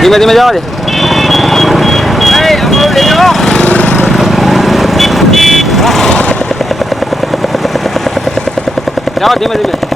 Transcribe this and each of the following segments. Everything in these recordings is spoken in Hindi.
धीमे धीमे जाओ दे। जाओ धीमे धीमे।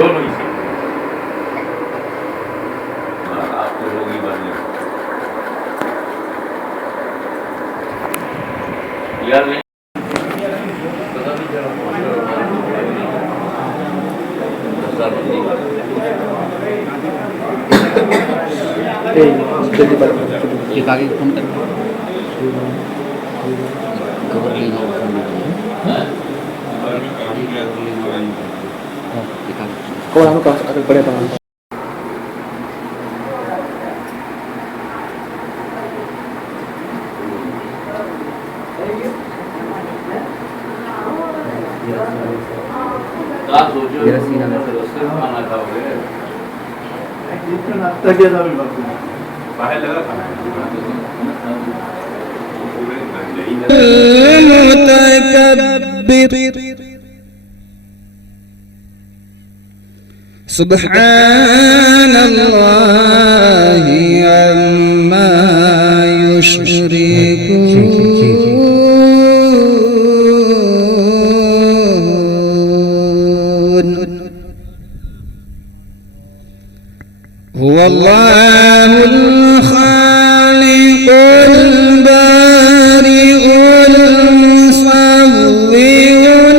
दोनों ही सीख। आपको रोगी बनने यार नहीं पता नहीं चला एक आगे फोन कर खबर लेना kau lalu kau akan pada tangan Subhanallahi amma yushrikun. Huwallahul khaliqul bari'ul musawwirun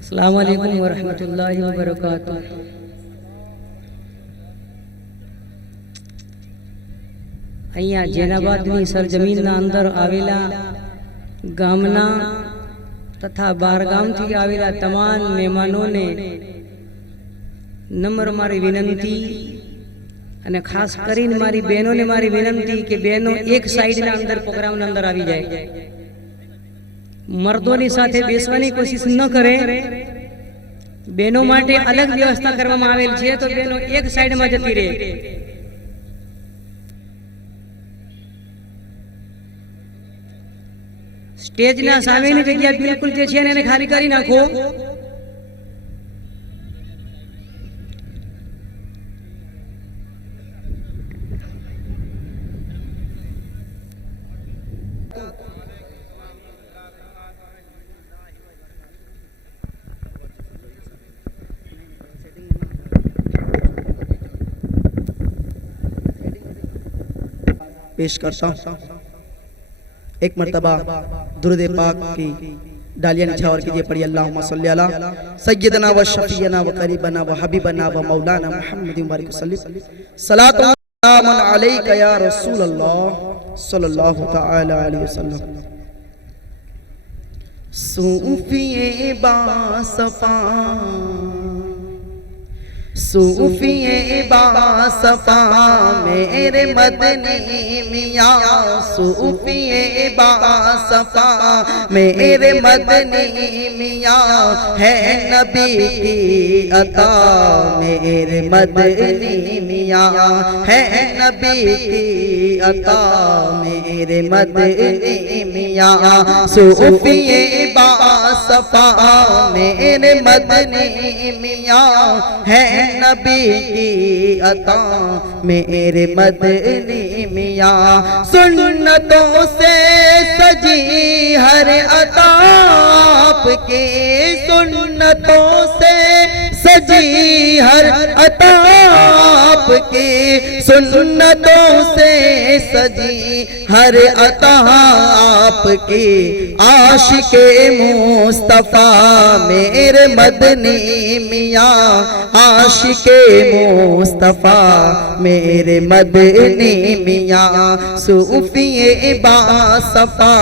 अस्सलामु अलैकुम वरहमतुल्लाहि वबरकातुह। અહીંયા જેનાબાદની સરજમીનના અંદર આવેલા ગામના તથા બહારગામથી આવેલા તમામ મહેમાનોને નમ્ર મારી વિનંતી અને ખાસ કરીને મારી બહેનોને મારી વિનંતી કે બહેનો એક સાઈડના અંદર પ્રોગ્રામના અંદર આવી જાય, મર્દોની સાથે બેસવાની કોશિશ ન કરે. બહેનો માટે અલગ વ્યવસ્થા કરવામાં આવેલ છે, તો બહેનો એક સાઈડમાં જતી રહે. સ્ટેજના સામેની જગ્યા બિલકુલ જે છે એને ખાલી કરી નાખો. पेश करता हूँ एक मर्तबा दुरूद पाक की डालियां निछावर कीजिए, पढ़िए अल्लाहुम्मा सल्ली अला सय्यदना व शफीयना व करीबना व हबीबना व मौलाना मुहम्मदिन बारिक वसल्लम सलातु व सलामुन अलैका या रसूल अल्लाह सल्लल्लाहु तआला अलैहि वसल्लम. सूफिए बासफा सूफिए बासफा मेरे मदनी मियाँ, सूफिए बासफा मेरे मदनी मियाँ, है नबी की अता मेरे मदनी मियाँ, है नबी की अता मेरे मदनी मियाँ. सूफिए बासफा मेरे मदनी मियाँ, है नबी की अता मेरे मदनी मियाँ. सुन्नतों से सजी हर अता आपके, सुन्नतों से सजी हर अता आपकी, सुन्नतों से सजी हर अता आपकी। आशिके मुस्तफा मेरे मदनी मियाँ, आशिके मुस्तफा मेरे मदनी मियाँ। सूफिए बासफा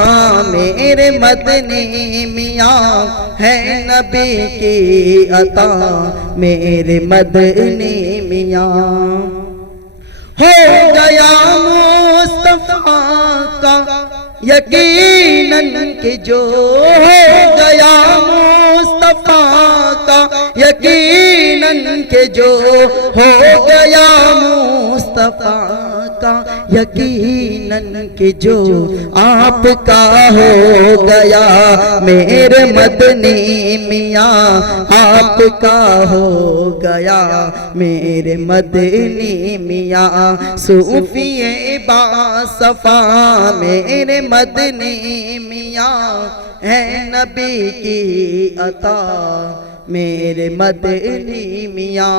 मेरे मदनी मियाँ, है नबी की अता मेरे मदनी मियाँ। हो गया मुस्तफा का यकीनन कि जो, हो गया मुस्तफा का यकीनन के जो, हो गया मुस्तफा का यकीनन के जो, आपका हो गया मेरे मदनी मियाँ, आपका हो गया मेरे मदनी मियाँ। सूफिए बासफा मेरे मदनी मियाँ, है नबी की अता मेरे मदनी मियाँ।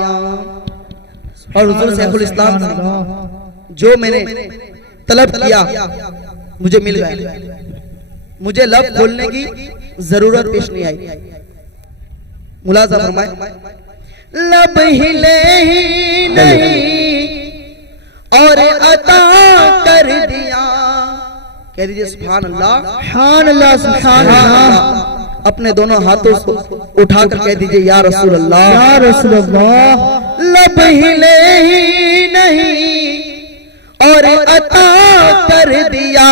और हुजूर शेखुल इस्लाम से जो मैंने तलब किया मुझे मिल गया, मुझे लब खोलने की जरूरत पेश नहीं आई। मुलाजा फरमाए, लब हिले ही नहीं और अता कर दिया। कह दीजिए सुभान अल्लाह, सुभान अल्लाह, सुभान अल्लाह। अपने दोनों हाथों को उठाकर कह दीजिए या रसूल अल्लाह, या रसूल अल्लाह। लब हिले ही नहीं और अता कर दिया,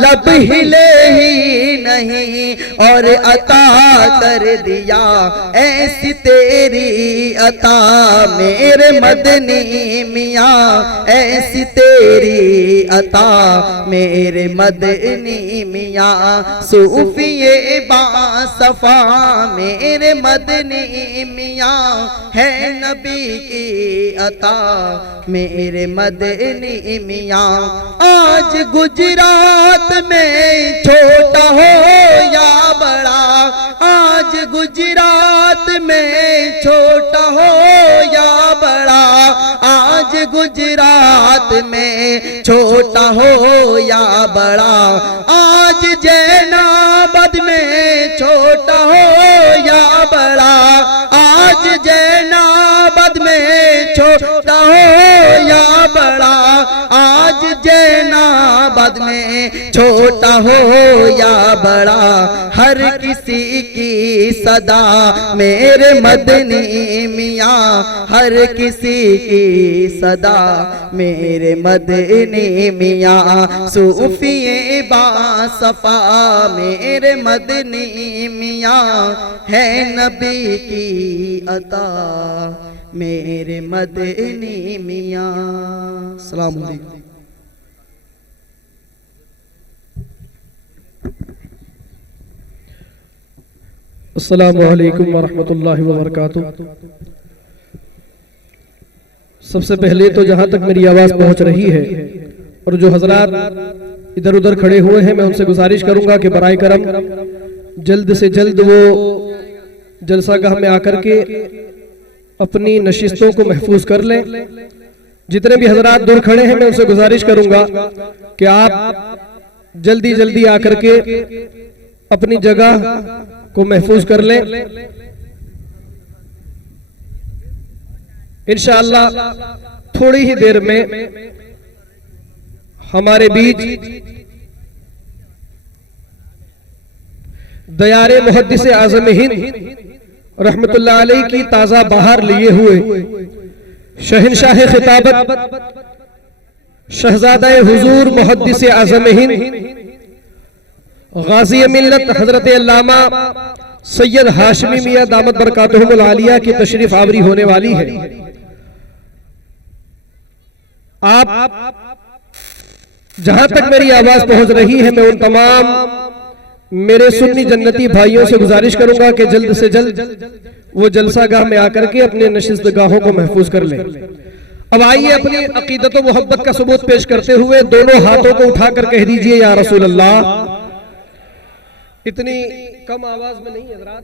लब हिले ही नहीं और अता कर दिया। ऐसी तेरी अता मेरे मदनी मियाँ, ऐसी तेरी अता मेरे मदनी मियाँ। सूफिए बासफा मेरे मदनी मियाँ, है नबी की अता मेरे मदनी मियाँ। आज गुजरात में छोटा हो या बड़ा, आज गुजरात में छोटा हो या बड़ा, आज गुजरात में छोटा हो या बड़ा, आज जैनाबाद में छोटा हो या बड़ा, आज जैनाबाद में छोटा हो या बड़ा, आज जैनाबाद में छोटा हो या बड़ा। हर किसी की सदा मेरे मदनी मियाँ, हर किसी की सदा मेरे मदनी मियाँ। सूफिए बासफा मेरे मदनी मियाँ, है नबी की अता मेरे मदनी मियाँ। अस्सलाम वालेकुम। अस्सलामु अलैकुम वरहमतुल्लाहि वबरकातुहू। सबसे पहले तो जहाँ तक मेरी आवाज़ पहुँच रही है और जो हजरात इधर उधर खड़े हुए हैं, मैं उनसे गुजारिश करूँगा कि बराए करम जल्द से जल्द वो जलसागाह में आकर के अपनी नशिस्तों को महफूज कर लें। जितने भी हजरात दूर खड़े हैं, मैं उनसे गुजारिश करूँगा कि आप जल्दी जल्दी आकर के अपनी जगह को महफूज कर लें। इंशाअल्लाह थोड़ी ही देर में हमारे बीच दयारे मुहद्दिस आज़म हिंद रहमतुल्लाह अलैह की ताजा बहार लिए हुए शहनशाह खिताबत शहजादा हुजूर मुहद्दिस आज़म हिंद गाजी मिल्लत हजरत अल्लामा सैयद हाशमी मियां दामत बरकातुहुल आलिया की तशरीफ आवरी होने वाली है। आप जहां तक मेरी आवाज पहुंच रही है, मैं उन तमाम मेरे सुन्नी जन्नती भाइयों से गुजारिश करूंगा कि जल्द से जल्द वो जलसागाह में आकर के अपने नशिस्तगाहों को महफूज कर लें। अब आइए अपनी अकीदत व मोहब्बत का सबूत पेश करते हुए दोनों हाथों को उठाकर कह दीजिए या रसूल अल्लाह। इतनी कम आवाज में नहीं हजरात,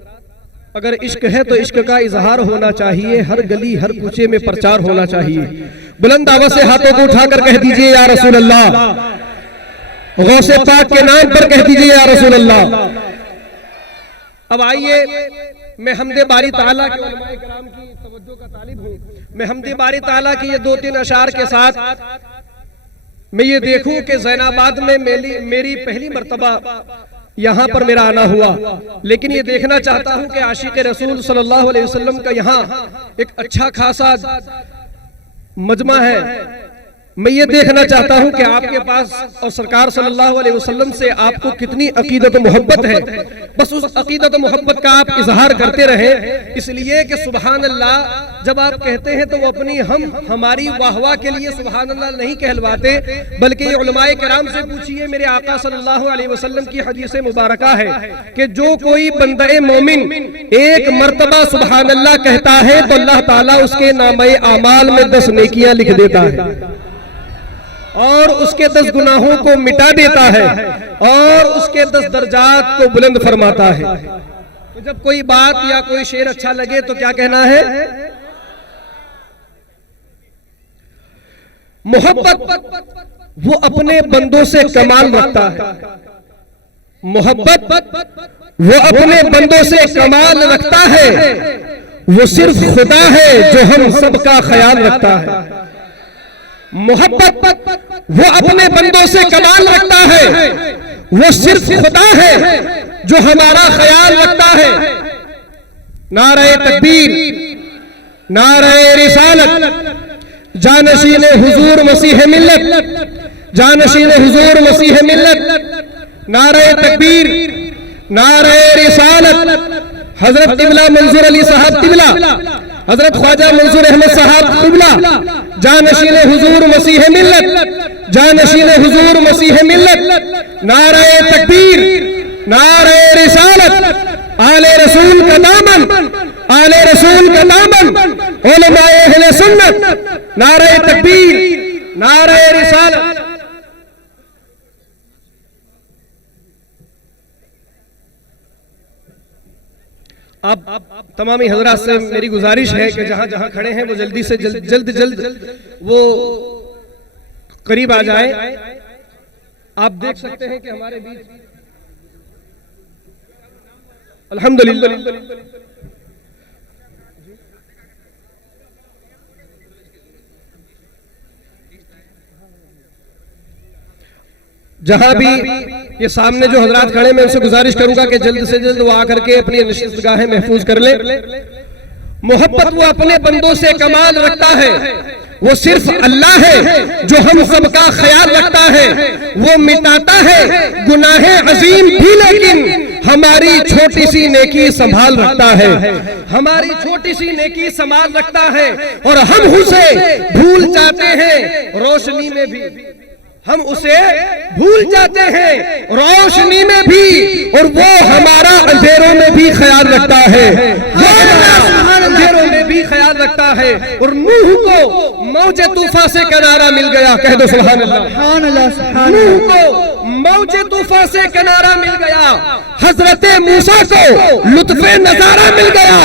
अगर इश्क है तो इश्क का इजहार होना चाहिए, हर गली हर कूचे में प्रचार होना चाहिए। बुलंद आवाज से हाथों को उठाकर कह दीजिए या रसूल अल्लाह, गौसे पाक के नाम पर कह दीजिए या रसूल अल्लाह। अब आइए, मैं हमदे बारी ताला के उलमाए किराम की तवज्जो का तालिब हूं। मैं हमदे बारी ताला की ये 2-3 अशार के साथ मैं ये देखूं कि ज़ैनाबाद में मेरी पहली मर्तबा यहाँ पर मेरा आना हुआ, लेकिन ये देखना चाहता हूं कि आशिक रसूल सल्लल्लाहु अलैहि वसल्लम का यहाँ एक अच्छा खासा मजमा है। मैं ये देखना चाहता हूं कि आपके पास और सरकार सल्लल्लाहु अलैहि वसल्लम से आपको कितनी अकीदत मोहब्बत है। बस उस अकीदत मोहब्बत का आप इजहार करते रहे, इसलिए कि सुभान अल्लाह जब आप कहते हैं तो वो अपनी हमारी वाहवाह के लिए सुभान अल्लाह नहीं कहलवाते, बल्कि ये उलमाए किराम से पूछिए। मेरे आका सल्लल्लाहु अलैहि वसल्लम की हदीस मुबारका है कि जो कोई बंदे मोमिन एक मर्तबा सुभान अल्लाह कहता है तो अल्लाह ताला उसके नामे आमाल में 10 नेकियां लिख देता है और उसके 10 गुनाहों को मिटा देता है और उसके 10 दर्जात को बुलंद फरमाता है। तो जब कोई बात या कोई शेर अच्छा लगे तो क्या कहना है? मोहब्बत वो अपने बंदों से कमाल रखता है। मोहब्बत वो अपने बंदों से कमाल रखता है। वो सिर्फ खुदा है जो हम सबका ख्याल रखता है। मोहब्बत वो अपने बंदों से कमाल रखता है। वो सिर्फ खुदा है जो हमारा ख्याल रखता है। नारे तकबीर, नारे रिसालत, जानशीन हुजूर मसीह मिल्लत, जानशीन हुजूर मसीह मिल्लत। नारे तकबीर, नारे रिसालत, हजरत तिबला मंजूर अली साहब तिबला, हजरत ख्वाजा मंसूर अहमद साहब तिबला, जानशीन हुजूर मसीह मिल्लत, जानशीन हुजूर मसीह मिल्लत। नारे तकबीर, नारे रिसालत, आले रसूल का दामन, आले रसूल का दामन, उलमाए अहले सुन्नत। नारे तकबीर, नारे रिसालत। अब तमामी हजरात से मेरी गुजारिश है कि जहां जहां खड़े हैं वो जल्दी से जल्द वो करीब आ जाएं। आप देख सकते हैं कि हमारे बीच अल्हम्दुलिल्लाह जहां भी ये सामने जो हजरात खड़े, मैं उनसे गुजारिश करूंगा कि जल्द से जल्द वो आकर के अपनी निशिस्तगाहें महफूज कर ले। मोहब्बत वो अपने बंदों से कमाल रखता है। वो सिर्फ अल्लाह है जो हम सबका ख्याल रखता है। वो मिटाता है गुनाहे अजीम भी, लेकिन हमारी छोटी सी नेकी संभाल रखता है। हमारी छोटी सी नेकी संभाल रखता है और हम उसे भूल जाते हैं रोशनी में भी। हम उसे भूल जाते हैं रोशनी में भी, और वो हमारा अंधेरों में भी ख्याल रखता है। अंधेरों में भी ख्याल रखता है। और नूह को मौजे तूफा से किनारा मिल गया, कह दो सुभान अल्लाह। नूह को मौजे तूफा से किनारा मिल गया। हजरत मूसा को लुत्फे नजारा मिल गया।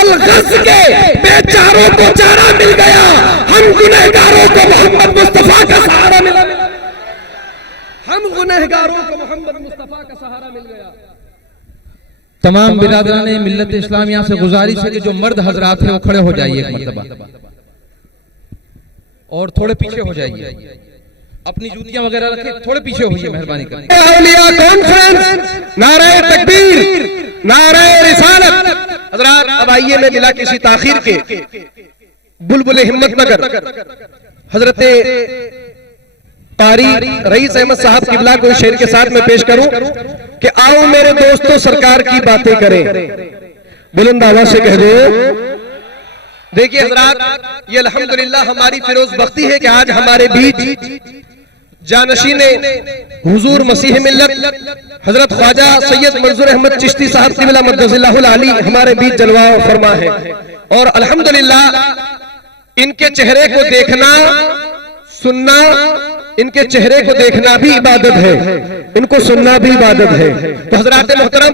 अलगज के बेचारों को चारा मिल गया। हम गुनहगारों को मोहम्मद मुस्तफा का सहारा मिला। हम गुनहगारों को मोहम्मद मुस्तफा का सहारा मिल गया। तमाम बिरादरान मिल्लत इस्लामिया से गुजारिश है कि जो मर्द हजरात हैं वो खड़े हो जाइए एक मर्तबा और थोड़े पीछे हो जाइए। अपनी जूतियां वगैरह रखें, थोड़े पीछे होइए मेहरबानी करके। औलिया कॉन्फ्रेंस, नारे तकबीर, नारे रिसालत। हजरात अब आइए, मैं बिला किसी ताखीर के बुलबुल हिम्मतनगर हजरत कारी रईस अहमद साहब किबला को शेर के साथ में पेश करूं कि आओ मेरे दोस्तों सरकार की बातें करें। बुलंद आवाज से कह दो। देखिए हजरात, ये अल्हम्दुलिल्लाह हमारी फिरोज बख्ती है कि आज हमारे बीच जानशीन हुजूर मसीह मिल्लत हजरत ख्वाजा सैयद मंसूर अहमद चिश्ती साहब तिबला मद्दज़िल्लाहुल आली हमारे बीच जलवा फरमा है। और अल्हम्दुलिल्लाह इनके चेहरे को देखना, सुनना, इनके चेहरे को देखना भी इबादत है, इनको सुनना भी इबादत है। तो हजरात मोहतरम,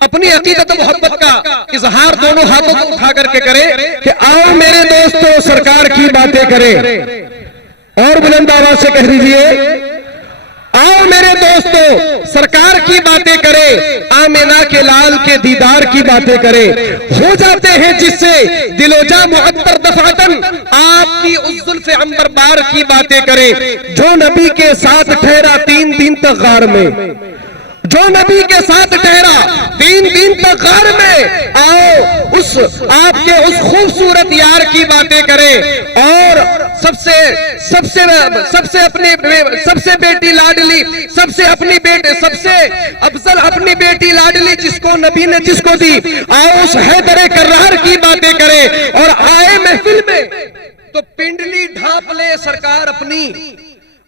आप अपनी अकीदत मोहब्बत का इजहार दोनों हाथों को उठा करके करे कि आओ मेरे दोस्तों सरकार की बातें करें। और बुलंद आवाज से कह दीजिए, आओ मेरे दोस्तों सरकार की बातें करें, आमिना के लाल के दीदार की बातें करें। हो जाते हैं जिससे दिलोजा मुअत्तर दफातन, आपकी उस जुल्फ़े अंबर बार की बातें करें। जो नबी के साथ ठहरा 3 दिन तक गार में, जो नबी के साथ ठहरा 3 दिन तक गार में, आओ उस आपके उस खूबसूरत यार की बातें करें। और सबसे सबसे सबसे अपनी सबसे बेटी लाडली, सबसे अपनी बेटे सबसे अफजल अपनी बेटी लाडली जिसको नबी ने जिसको दी, आओ उस हैदर कर्रार की बातें करें। और आए महफिल में तो पिंडली ढांप ले सरकार अपनी,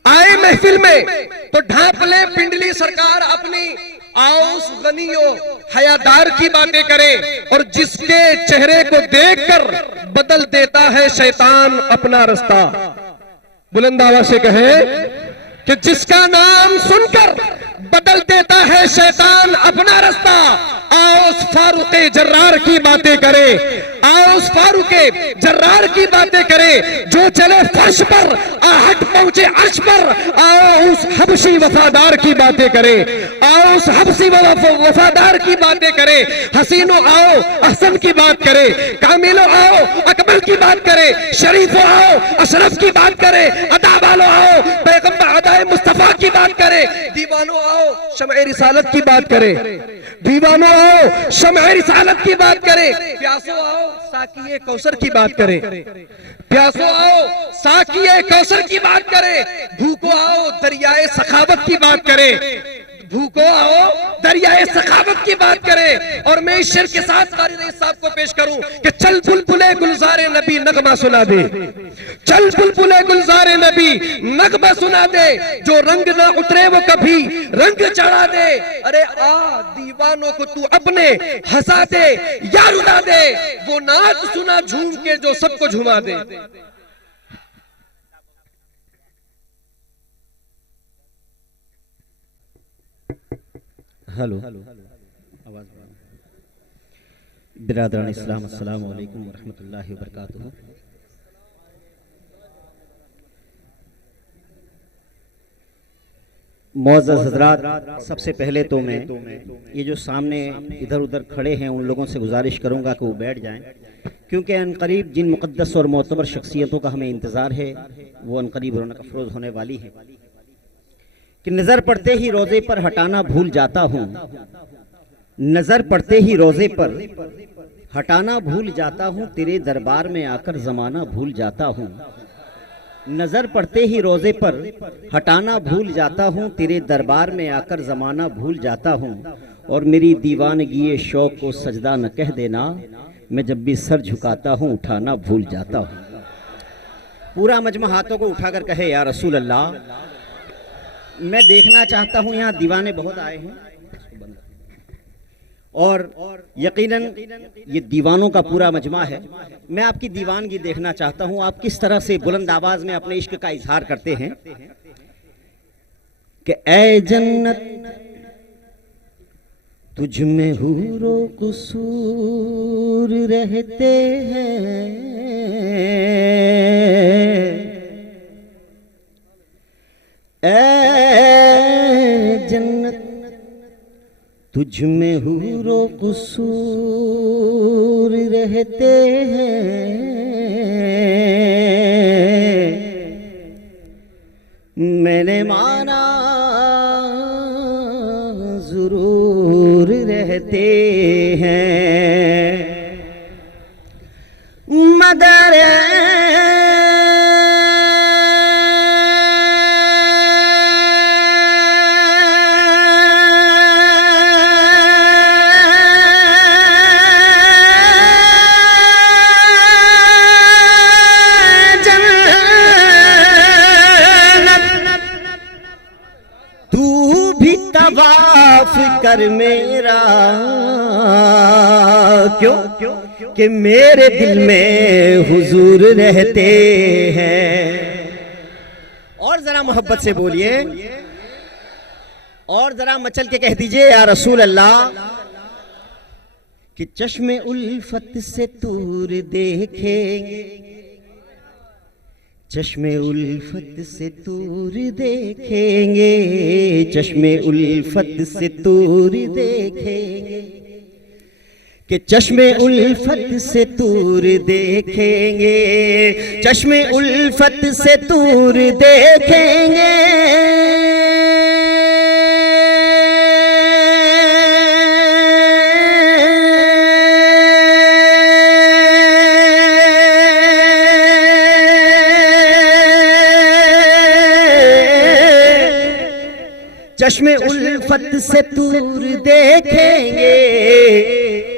आए महफिल में तो ढांप ले पिंडली सरकार अपनी। आओ उस गनियो हयादार की बातें करें। और जिसके चेहरे को देखकर बदल देता है शैतान अपना रास्ता, बुलंद आवाज से कहे कि जिसका नाम सुनकर बदल देता है शैतान अपना रास्ता। आओ उस फारूक जर्रार की बातें करें, आओ उस फारूक जर्रार की बातें करें जो चले फर्श पर आहट पहुंचे अर्श पर। आओ उस हबशी वफादार की बातें करें, आओ उस हबशी वफादार की बातें करें। हसीनो आओ अहसन की बात करें, कामिलो आओ अकमल की बात करें, शरीफो आओ अशरफ की बात करें, अदा वालो आओ पैगंबर अदाए मुस्तफा की बात करें, दीवानो आओ शमए रिसालत की बात करें, दीवानो आओ शमए रिसालत की बात करें, प्यासो आओ साकिए कौसर की बात करें, प्यासो आओ साकिए कौसर की बात करें, भूखो आओ दरियाए सखावत की बात करें, भूखो आओ दरियाए सखावत की बात करें। और मैं इस शेर के साथ कारी रईस साहब को पेश करूं कि चल बुलबुले गुलजारे नबी नगमा सुना दे, चल बुलबुले गुलजारे नबी नगमा सुना दे, जो रंग ना उतरे वो कभी रंग चढ़ा दे। अरे आ दीवानों को तू अपने हंसा दे या रुला दे, वो नात सुना झूम के जो सबको झुमा दे। हेलो, आवाज बिरादरान इस्लाम, अस्सलाम वालेकुम वरहमतुल्लाहि वबरकातुहू। मुअज़्ज़ज़ हज़रात, सबसे पहले तो मैं ये जो सामने इधर उधर खड़े हैं उन लोगों से गुजारिश करूंगा कि वो बैठ जाएं, क्योंकि अनकरीब जिन मुक़द्दस और मोतबर शख्सियतों का हमें इंतज़ार है वो अनकरीब रौनक अफरोज़ होने वाली है। कि नजर पड़ते ही रोजे पर हटाना भूल जाता हूँ, नजर पड़ते ही रोजे पर हटाना भूल जाता हूँ, तेरे दरबार में आकर जमाना भूल जाता हूँ। नजर पड़ते ही रोजे पर हटाना भूल जाता हूँ, तेरे दरबार में आकर जमाना भूल जाता हूँ। और मेरी दीवानगी शौक को सजदा न कह देना, मैं जब भी सर झुकाता हूँ उठाना भूल जाता हूँ। पूरा मजमा हाथों को उठाकर कहे या रसूल अल्लाह। मैं देखना चाहता हूं, यहाँ दीवाने बहुत आए हैं और यकीनन ये दीवानों का पूरा मजमा है। मैं आपकी दीवानगी देखना चाहता हूं, आप किस तरह से बुलंद आवाज में अपने इश्क का इजहार करते हैं कि ऐ जन्नत तुझ में हूरो कुसूर रहते हैं, ऐ जन्नत तुझ में हूरो कुसूर रहते हैं। मैंने माना जरूर रहते हैं, मगर कर मेरा क्यों कि मेरे दिल में हुजूर रहते हैं। और जरा मोहब्बत से बोलिए और जरा मचल के कह दीजिए या रसूल अल्लाह। कि चश्मे उल्फत से दूर देखेंगे, चश्मे उल्फत से दूर देखेंगे, चश्मे उल्फत से दूर देखेंगे, कि चश्मे उल्फत से दूर देखेंगे, चश्मे उल्फत से दूर देखेंगे। चश्मे उल्फत से दूर देखेंगे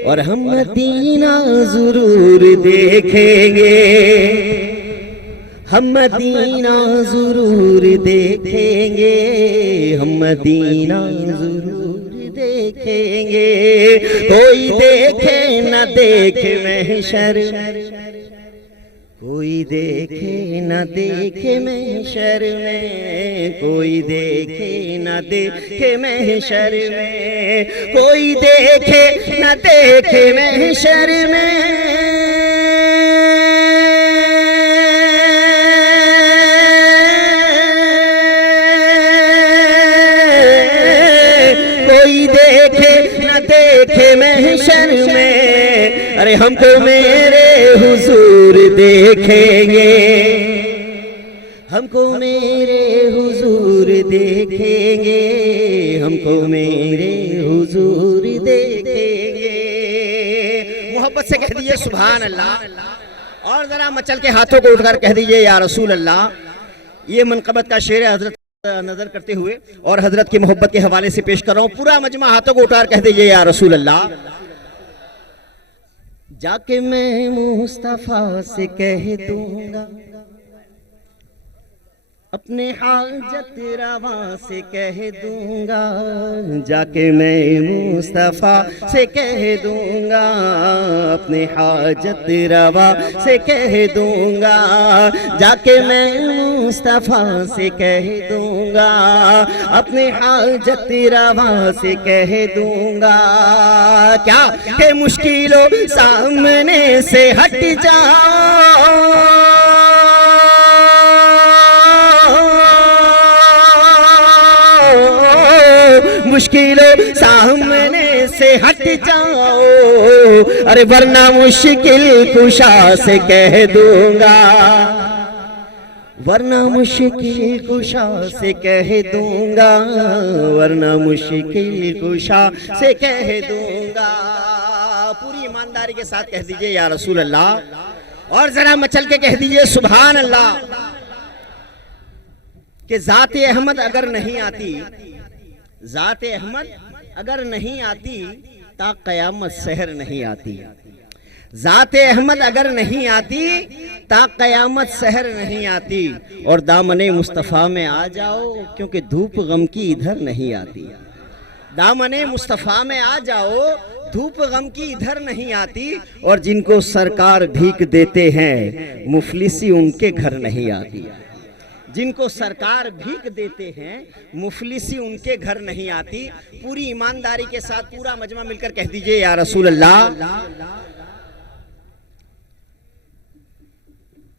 और हम मदीना जरूर देखेंगे, हम मदीना जरूर देखेंगे, हम मदीना जरूर देखेंगे। कोई देखे न देखे महशर, कोई देखे न देखे महशर में, कोई देखे न देखे महशर में, कोई देखे न देखे महशर में। कोई देखे न देखे महशर में, अरे हमको मेरे हुजूर देखेंगे, हमको मेरे हुजूर देखेंगे, हमको मेरे हुजूर देखेंगे। मोहब्बत से कह दीजिए सुभान अल्लाह, और जरा मचल के हाथों को उठकर कह दीजिए या रसूल अल्लाह। ये मनकबत का शेर हजरत नजर करते हुए और हजरत की मोहब्बत के हवाले से पेश कर रहा हूँ। पूरा मजमा हाथों को उठाकर कह दीजिए या रसूल अल्लाह। जाके मैं मुस्तफा से कह दूंगा, अपने हाजत रवा से कह दूंगा, जाके मैं मुस्तफा से कह दूंगा, अपने हाजत रवा से कह दूंगा, जाके मैं मुस्तफा से कह दूंगा, अपने हाजत रवा से कह दूंगा। क्या के मुश्किलों सामने से हट जाओ, मुश्किलों सामने से हट जाओ, अरे वरना मुश्किल कुशा से कह दूंगा, वरना मुश्किल कुशा से कह दूंगा, वरना मुश्किल कुशा से कह दूंगा। पूरी ईमानदारी के साथ कह दीजिए या रसूल अल्लाह, और जरा मचल के कह दीजिए सुभान अल्लाह। कि ज़ात अहमद अगर नहीं आती, ज़ात अहमद अगर नहीं आती ता क़यामत सहर नहीं आती, ज़ात अहमद अगर नहीं आती ता क़यामत सहर नहीं आती। और दामने मुस्तफ़ा में आ जाओ क्योंकि धूप गम की इधर नहीं आती, दामने मुस्तफ़ा में आ जाओ धूप गम की इधर नहीं आती। और जिनको सरकार भीख देते हैं मुफलिसी उनके घर नहीं आती, जिनको सरकार भीख देते हैं मुफलिसी उनके घर नहीं आती। पूरी ईमानदारी के साथ पूरा मजमा मिलकर कह दीजिए या रसूल अल्लाह।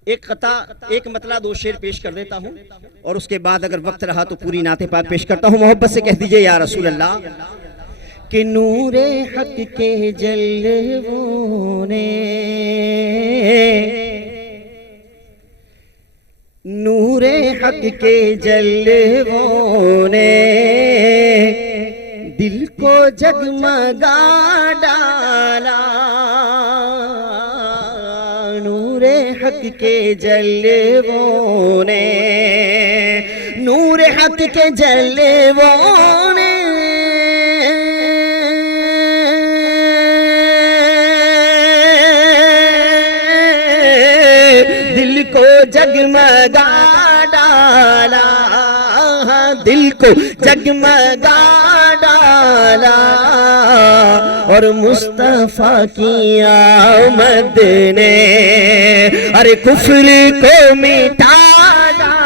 एक कता एक मतला दो शेर पेश कर देता हूं और उसके बाद अगर वक्त रहा तो पूरी नाते पाक पेश करता हूं। मोहब्बत से कह दीजिए या रसूल अल्लाह। कि नूरे हक के जलवों ने, नूरे हक के जलवों ने दिल को जगमगा डाला, नूरे हक के जलवों ने, नूरे हक के जलवों ने दिल को जगमगा डाला, दिल को जगमगा डाला। और मुस्तफा की आमद ने अरे कुफ्र को मिटा डाला।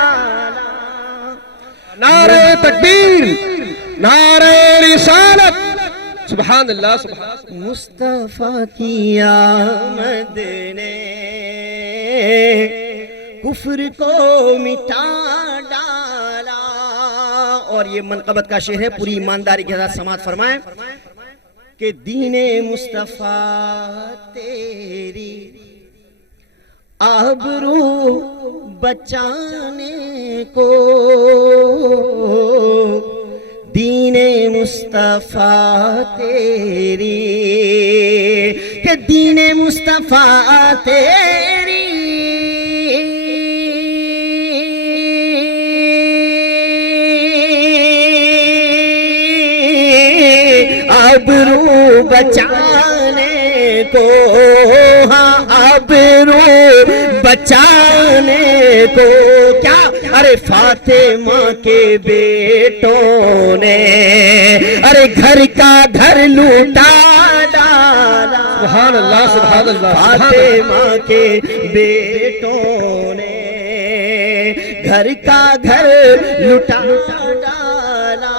नारे तकबीर, नारे रिसालत, सुभान अल्लाह सुभान। मुस्तफा की आमद ने कुफ्र को मिटा डाला। और ये मनकबत का शेर है, पूरी ईमानदारी के साथ समाअत फरमाएं कि दीने मुस्तफा तेरी आबरू बचाने को, दीने मुस्तफा तेरी, के दीने मुस्तफा तेरी आबरू बचाने को, हाँ आबरू बचाने को। क्या? अरे फातिमा के बेटों ने अरे घर का घर लूटा डाला। सुभान अल्लाह सुभान अल्लाह। फातिमा के बेटों ने घर का घर लूटा डाला।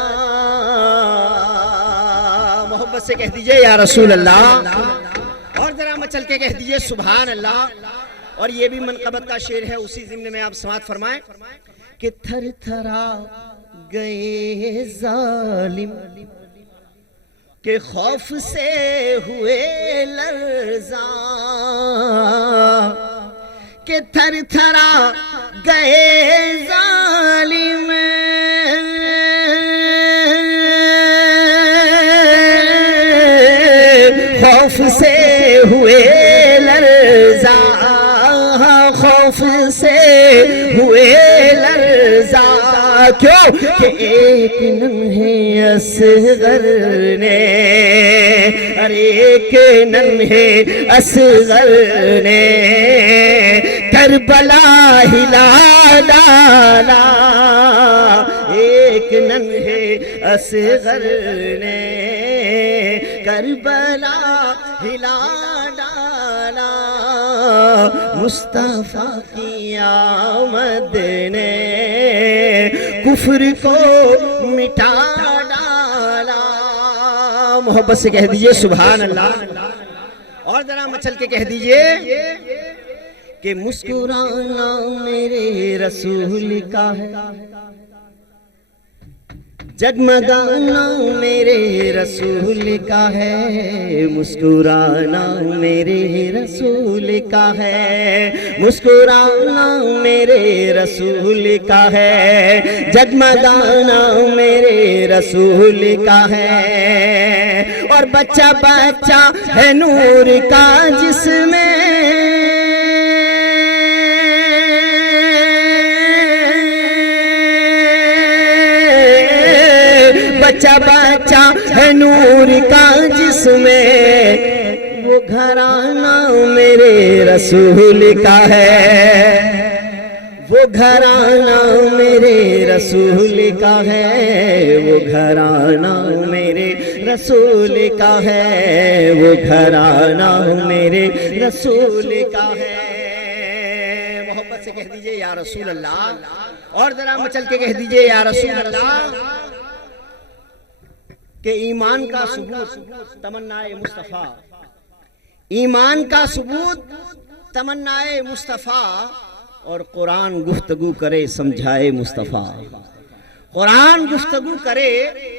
मोहब्बत से कह दीजिए या रसूल अल्लाह, और जरा मचल के कह दीजिए सुभान अल्लाह। और ये भी मनकबत का शेर है, उसी ज़िम्न में आप समाअत फरमाएं कि थर थरा गए जालिम के खौफ से हुए लर्जा, के थर थरा गए जालिम खौफ से हुए लर्जा, खौफ से हुए लर्जा। क्यों? कि एक नन्हे असगर ने, अरे एक नन्हे असगर ने करबला हिला डाला। एक नन्हे असगर ने करबला हिला डाला। मुस्तफा की आमद ने कुफ्र को मिटा डाला। मोहब्बत से कह दीजिए सुभान अल्लाह। और जरा मचल के कह दीजिए कि मुस्कुराना मेरे रसूल का है, जगमगाना मेरे रसूल का है, मुस्कुराना मेरे रसूल का है, मुस्कुराना मेरे रसूल का है, जगमगाना मेरे रसूल का है। और बच्चा बच्चा है नूर का जिसमें, बच्चा बच्चा है नूर का जिसमें, वो घराना मेरे रसूल का है, वो घराना मेरे रसूल का है, वो घराना मेरे रसूल का है, वो घराना मेरे रसूल का है। मोहब्बत से कह दीजिए या रसूल अल्लाह। और जरा मचल के कह दीजिए या रसूल अल्लाह। कि ईमान का सबूत तमन्नाए मुस्तफ़ा, ईमान का सबूत तमन्नाए मुस्तफ़ा, और कुरान गुफ्तगू करे समझाए मुस्तफ़ा, कुरान गुफ्तगू करे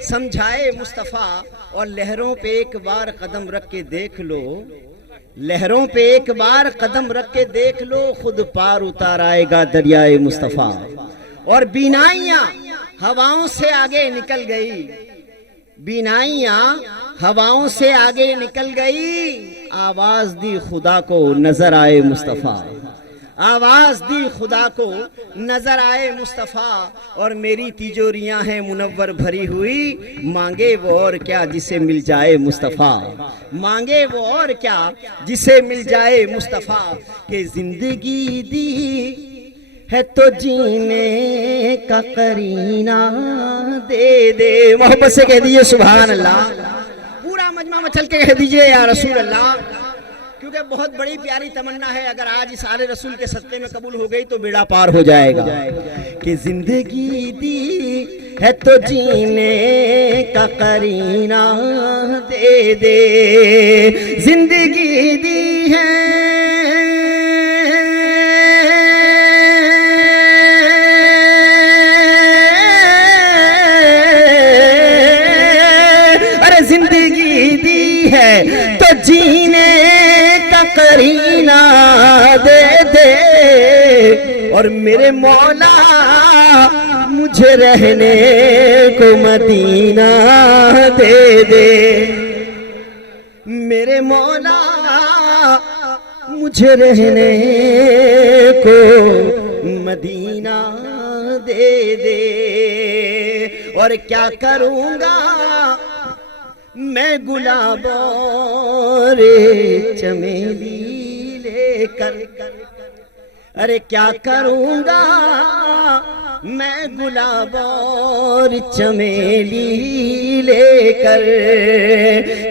समझाए मुस्तफ़ा। और लहरों पे एक बार कदम रख के देख लो, लहरों पे एक बार कदम रख के देख लो, खुद पार उतार आएगा दरियाए मुस्तफ़ा। और बीनाइयाँ हवाओं से आगे निकल गई, बीनाइयाँ हवाओं से आगे निकल गई, आवाज दी खुदा को नजर आए मुस्तफ़ा, आवाज दी खुदा को नजर आए मुस्तफ़ा। और मेरी तिजोरियां हैं मुनव्वर भरी हुई, मांगे वो और क्या जिसे मिल जाए मुस्तफ़ा, मांगे वो और क्या जिसे मिल जाए मुस्तफ़ा। के जिंदगी दी है तो जीने का करीना दे दे। मोहब्बत से कह दीजिए सुभान अल्लाह। पूरा मजमा मचल के कह दीजिए या रसूल अल्लाह, क्योंकि बहुत बड़ी प्यारी तमन्ना है। अगर आज इस आले रसूल के सदक़े में कबूल हो गई तो बेड़ा पार हो जाएगा। कि जिंदगी दी है तो जीने का करीना दे दे, जिंदगी दी है जिंदगी दी है तो जीने का करीना दे दे, और मेरे मौला मुझे रहने को मदीना दे दे, मेरे मौला मुझे रहने को मदीना दे दे। और क्या करूँगा मैं गुलाबों रे चमेली लेकर, अरे क्या करूँगा मैं गुलाबों चमेली लेकर,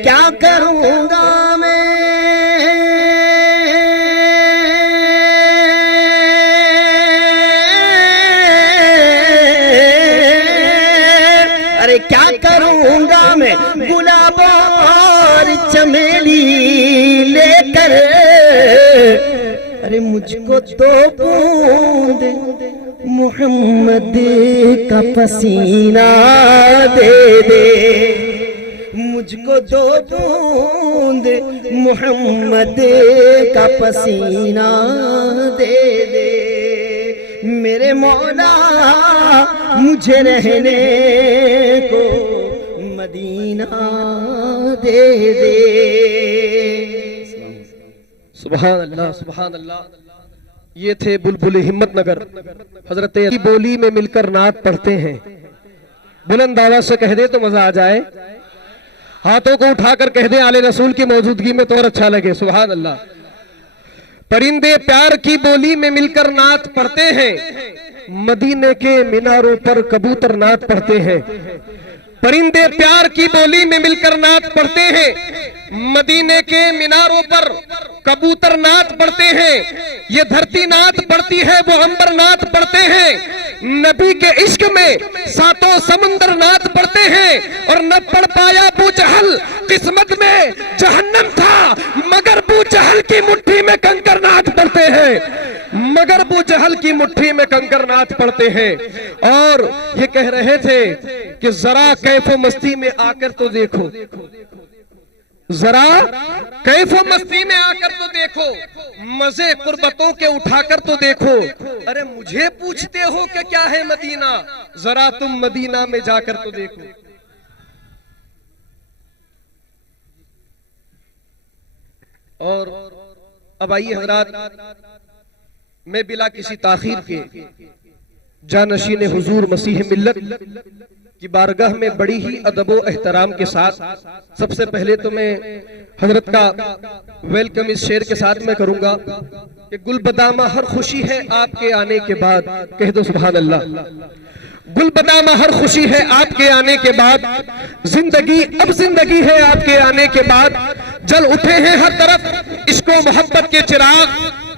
क्या करूँगा मैं क्या करूँगा मैं गुलाब और चमेली लेकर, अरे मुझको तो बूंद मोहम्मद का पसीना दे दे, मुझको तो बूंद मोहम्मद का पसीना दे दे, मेरे मौला मुझे रहने को मदीना दे दे। सुभान अल्लाह, सुभान अल्लाह। ये थे बुलबुल हिम्मत नगर, हजरत की बोली में मिलकर नात पढ़ते हैं। बुलंद आवाज से कह दे तो मजा आ जाए, हाथों को उठाकर कह दे आले रसूल की मौजूदगी में तो और अच्छा लगे। सुभान अल्लाह। परिंदे प्यार की बोली में मिलकर नात पढ़ते हैं, मदीने के मीनारों पर कबूतर नात पढ़ते हैं। परिंदे प्यार की बोली में मिलकर नात पढ़ते हैं, मदीने के मीनारों पर कबूतर नात पढ़ते हैं। ये धरती नात पढ़ती है, वो अंबर नात पढ़ते हैं। नबी के इश्क में सातों समुंदर नात पढ़ते हैं। और न पढ़ पाया अबू जहल, किस्मत में जहन्नम था, मगर अबू जहल की मुट्ठी में कंकर नात पढ़ते हैं, मगर अबू जहल की मुट्ठी में कंकर नात पढ़ते हैं। और ये कह रहे थे कि जरा कैफो मस्ती में आकर तो देखो, जरा कैफो मस्ती में आकर तो देखो, मजे कुर्बतों के उठाकर तो देखो। अरे मुझे पूछते हो कि क्या है मदीना, जरा तुम मदीना में जाकर तो देखो। और अब आइए हजरात, मैं बिला किसी ताखीर के जानशीन हुजूर मसीह मिल्लत की बारगाह में बड़ी ही अदब व एहतराम के साथ सबसे पहले तो मैं हजरत का वेलकम इस शेर के साथ मैं करूंगा कि गुलबदामा हर खुशी है आपके आने के बाद। कह दो सुभान अल्लाह। गुलबदामा हर खुशी है आपके आने के बाद, जिंदगी अब जिंदगी है आपके आने के बाद। जल उठे हैं हर तरफ इश्को मोहब्बत के चिराग,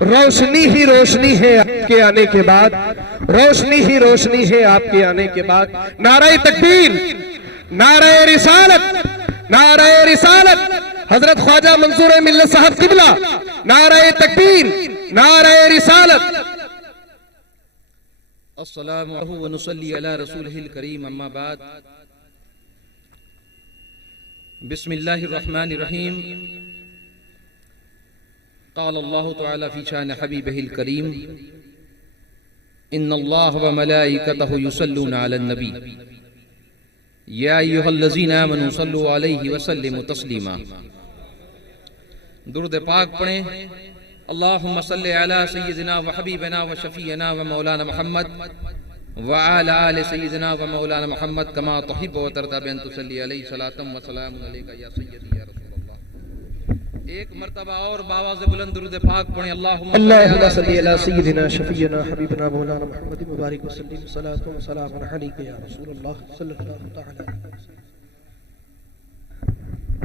रोशनी ही रोशनी है आपके आने के बाद, रोशनी ही रोशनी है आपके आने के बाद। नारे तकबीर, नारे रिसालत, नारे रिसालत हजरत ख्वाजा मंसूर मिल्लत साहब किबला, नारे तकबीर, नारे रिसालत। अस्सलामु अलैकुम व नुसल्ली अला रसूलिहिल करीम, अम्मा बाद। बिस्मिल्लाहिर रहमानिर रहीम। क़ाल अल्लाहु तआला फ़ी शान हबीबिहिल करीम, इन्नल्लाह व मलाइकतहु युसल्लूना अलन नबी या अय्युहल्लज़ीना आमनू सल्लु अलैहि व सल्लिमू तस्लीमा। दुरूद पाक पढ़ें। अल्लाहुम्मा सल्लि अला सय्यिदिना व हबीबिना व शफीना व मौलाना मुहम्मद व अला आलि सय्यिदिना व मौलाना मुहम्मद कमा तुहिब्बु व तर्दा बिन तुसल्ली अलैहि सलातम व सलामुन अलैका या सय्यदी या रसूलल्लाह। एक मर्तबा और बावाज़ बुलंद दुरूद पाक पढ़ें। अल्लाहुम्मा सल्लि अला सय्यिदिना शफीना हबीबना मौलाना मुहम्मद मुबारक व सल्लिम सलातु व सलामुन अलैका या रसूलल्लाह सल्लल्लाहु तआला अलैहि वसल्लम।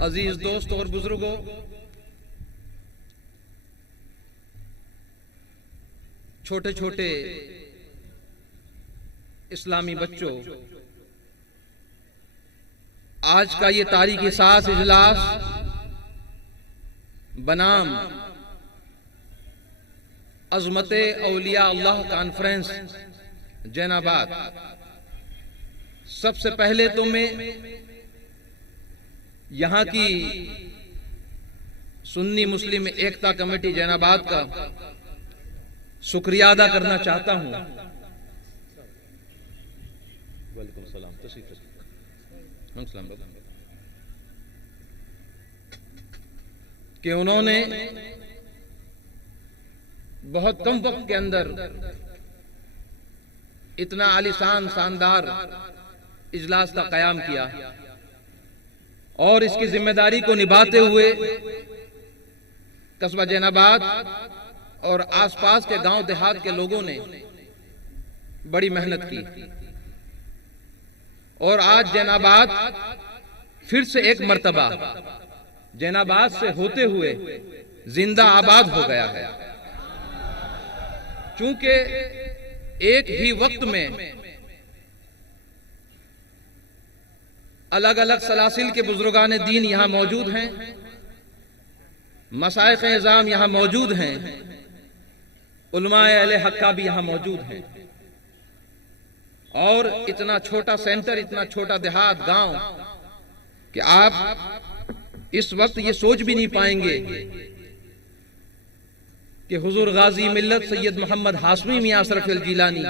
अजीज दोस्त और बुजुर्गों, छोटे छोटे इस्लामी बच्चों, आज का ये तारीखी सास इजलास बनाम अजमत औलिया अल्लाह कॉन्फ्रेंस जैनाबाद। सबसे पहले तो मैं यहाँ की सुन्नी मुस्लिम एकता कमेटी जैनाबाद का शुक्रिया अदा करना चाहता हूँ। वालेकुम सलाम, तशरीफ कि उन्होंने बहुत कम वक्त के अंदर इतना आलीशान शानदार इजलास का कयाम किया और इसकी जिम्मेदारी को निभाते हुए कस्बा जैनाबाद और आसपास के गांव देहात के लोगों ने बड़ी मेहनत की और आज जैनाबाद फिर से एक मर्तबा जैनाबाद से होते हुए जिंदा आबाद हो गया है। चूंकि एक ही वक्त में अलग अलग सलासिल के बुजुर्गान दीन यहां मौजूद हैं, मशाइख इज़ाम यहां मौजूद हैं, उलमाए अहले हक्का भी यहां मौजूद हैं और इतना छोटा सेंटर, इतना छोटा देहात गांव कि आप इस वक्त ये सोच भी नहीं पाएंगे कि हुजूर गाजी मिल्लत सैयद मोहम्मद हाशमी मियां अशरफ अल जिलानी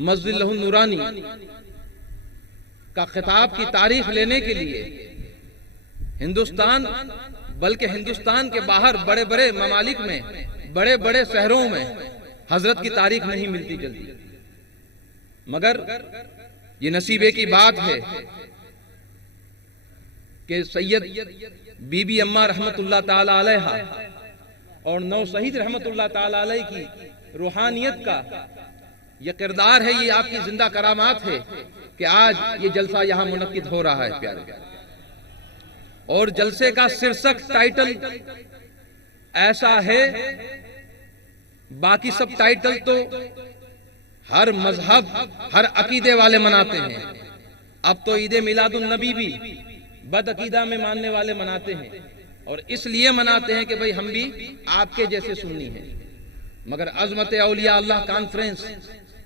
मस्जिद लहू नूरानी का खिताब की तारीख लेने के लिए हिंदुस्तान बल्कि हिंदुस्तान के बाहर बड़े बड़े ममालिक में, बड़े बड़े शहरों में हजरत की तारीख नहीं मिलती जल्दी। मगर ये नसीबे की बात है कि सैयद बीबी अम्मा रहमतुल्लाह ताला अलैहा और नौ शहीद रहमतुल्लाह ताला अलैह की रूहानियत का ये किरदार है, ये आपकी जिंदा करामात है कि आज ये जलसा यहां मुनक्किद हो रहा है प्यारे। और जलसे का शीर्षक टाइटल ऐसा है, बाकी सब टाइटल तो हर मजहब हर अकीदे वाले मनाते हैं। अब तो ईद मिलादुन नबी भी बदअकीदा में मानने वाले मनाते हैं और इसलिए मनाते हैं कि भाई हम भी आपके जैसे सुन्नी हैं। मगर अजमत औलिया अल्लाह कॉन्फ्रेंस